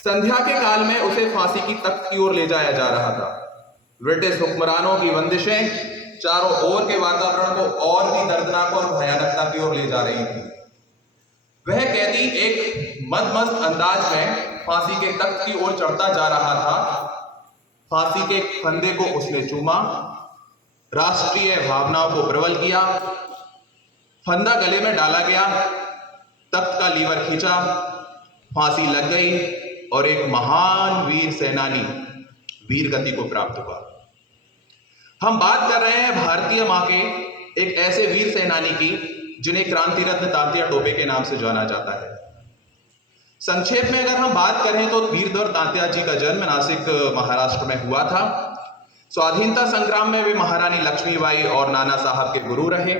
संध्या के काल में उसे फांसी की तख्त की ओर ले जाया जा रहा था। ब्रिटिश हुक्मरानों की बंदिशें चारों ओर के वातावरण को और भी दर्दनाक और भयानकता की ओर ले जा रही थी। वह कैदी एक मदमस्त अंदाज में फांसी के तख्त की ओर चढ़ता जा रहा था। फांसी के फंदे को उसने चूमा, राष्ट्रीय भावनाओं को प्रबल किया, फंदा गले में डाला गया, तख्त का लीवर खींचा, फांसी लग गई और एक महान वीर सेनानी वीर गति को प्राप्त हुआ। हम बात कर रहे हैं भारतीय मां के एक ऐसे वीर सेनानी की जिन्हें क्रांति रत्न तात्या टोपे के नाम से जाना जाता है। संक्षेप में अगर हम बात करें तो वीरधर तात्या जी का जन्म नासिक महाराष्ट्र में हुआ था। स्वाधीनता संग्राम में वे महारानी लक्ष्मीबाई और नाना साहब के गुरु रहे।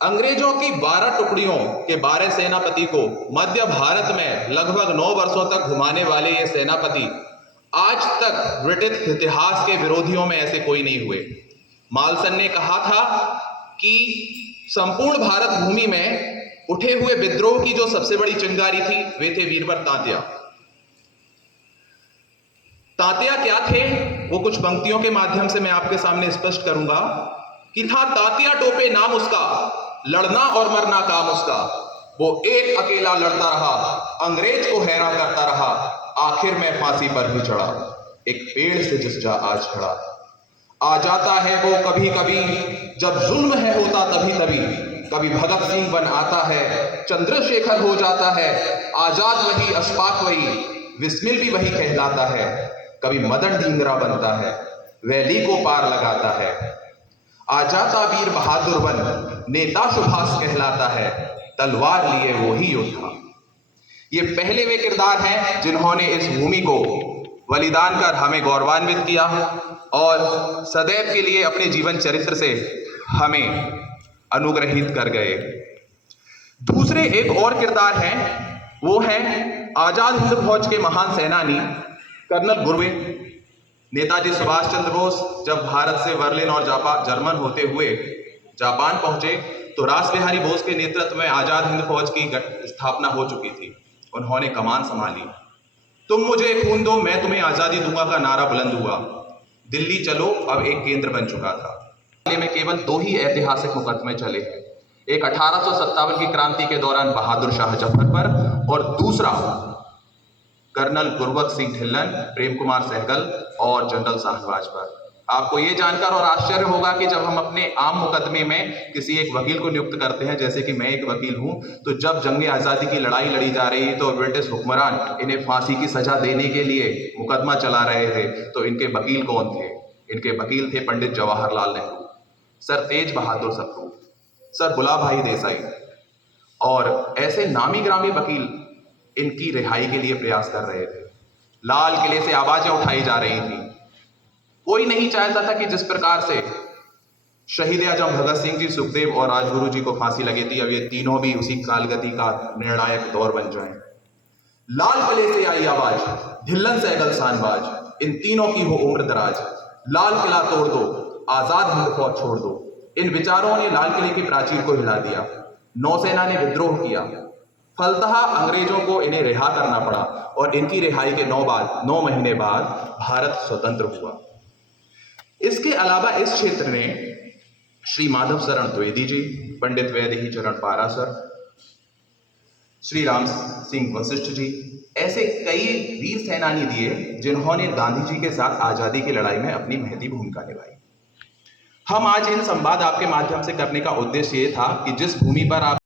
अंग्रेजों की 12 टुकड़ियों के 12 सेनापति को मध्य भारत में लगभग 9 वर्षों तक घुमाने वाले ये सेनापति आज तक ब्रिटिश इतिहास के विरोधियों में ऐसे कोई नहीं हुए। मालसन ने कहा था कि संपूर्ण भारत भूमि में उठे हुए विद्रोह की जो सबसे बड़ी चिंगारी थी वे थे वीरवर तात्या। तात्या क्या थे वो कुछ पंक्तियों के माध्यम से मैं आपके सामने स्पष्ट करूंगा कि था तात्या टोपे नाम उसका, लड़ना और मरना काम उसका। वो एक अकेला लड़ता रहा, अंग्रेज को हैरान करता रहा, आखिर में फांसी पर भी चढ़ा, एक पेड़ से जिस जा आज खड़ा। आ जाता है वो कभी कभी जब जुल्म है होता तभी तभी, कभी भगत सिंह बन आता है, चंद्रशेखर हो जाता है, आजाद वही अशफाक वही, विस्मिल भी वही कहलाता है, कभी मदन ढींगरा बनता है, वैली को पार लगाता है, आ जाता वीर बहादुर बन, नेता सुभाष कहलाता है, तलवार लिए वो ही योद्धा। ये पहले वे किरदार हैं जिन्होंने इस भूमि को बलिदान कर हमें गौरवान्वित किया और सदैव के लिए अपने जीवन चरित्र से हमें अनुग्रहित कर गए। दूसरे एक और किरदार हैं, वो हैं आजाद हिंद फौज के महान सेनानी कर्नल गुरवे। नेताजी सुभाष चंद्र बोस जब भारत से बर्लिन और जर्मन होते हुए जापान पहुंचे तो रास बिहारी बोस के नेतृत्व में आजाद हिंद फौज की स्थापना हो चुकी थी। उन्होंने कमान संभाली। तुम मुझे खून दो मैं तुम्हें आजादी दूंगा का नारा बुलंद हुआ। दिल्ली चलो अब एक केंद्र बन चुका था। में केवल 2 ही ऐतिहासिक मुकदमे चले हैं, एक 1857 की क्रांति के दौरान बहादुर शाह जफर पर और दूसरा कर्नल गुरबख्श सिंह ढिल्लन, प्रेम कुमार सहगल और जनरल शाहनवाज पर। आपको ये जानकर और आश्चर्य होगा कि जब हम अपने आम मुकदमे में किसी एक वकील को नियुक्त करते हैं, जैसे कि मैं एक वकील हूं, तो जब जंग आजादी की लड़ाई लड़ी जा रही तो ब्रिटिश हुक्मरान इन्हें फांसी की सजा देने के लिए मुकदमा चला रहे थे, तो इनके वकील कौन थे? इनके वकील थे पंडित जवाहरलाल नेहरू, सर तेज बहादुर सप्रू, सर बुला भाई देसाई और ऐसे नामी ग्रामी वकील इनकी रिहाई के लिए प्रयास कर रहे थे। लाल किले से आवाजें उठाई जा रही थी। कोई नहीं चाहता था कि जिस प्रकार से शहीद आजम भगत सिंह जी, सुखदेव और राजगुरु जी को फांसी लगी थी, अब ये तीनों भी उसी कालगति का निर्णायक दौर बन जाएं। लाल किले से आई आवाज, ढिल्लन सहगल शानबाज, इन तीनों की हो उम्र दराज, लाल किला तोड़ दो, आजाद हिंद फौज छोड़ दो। इन विचारों ने लाल किले की प्राचीर को हिला दिया। नौसेना ने विद्रोह किया, फलतः अंग्रेजों को इन्हें रिहा करना पड़ा और इनकी रिहाई के 9 महीने बाद भारत स्वतंत्र हुआ। इसके अलावा इस क्षेत्र में श्री माधव शरण द्विवेदी जी, पंडित वैदेही चरण पाराशर, श्री राम सिंह वशिष्ठ जी, ऐसे कई वीर सेनानी दिए जिन्होंने गांधी जी के साथ आजादी की लड़ाई में अपनी महती भूमिका निभाई। हम आज इन संवाद आपके माध्यम से करने का उद्देश्य ये था कि जिस भूमि पर आप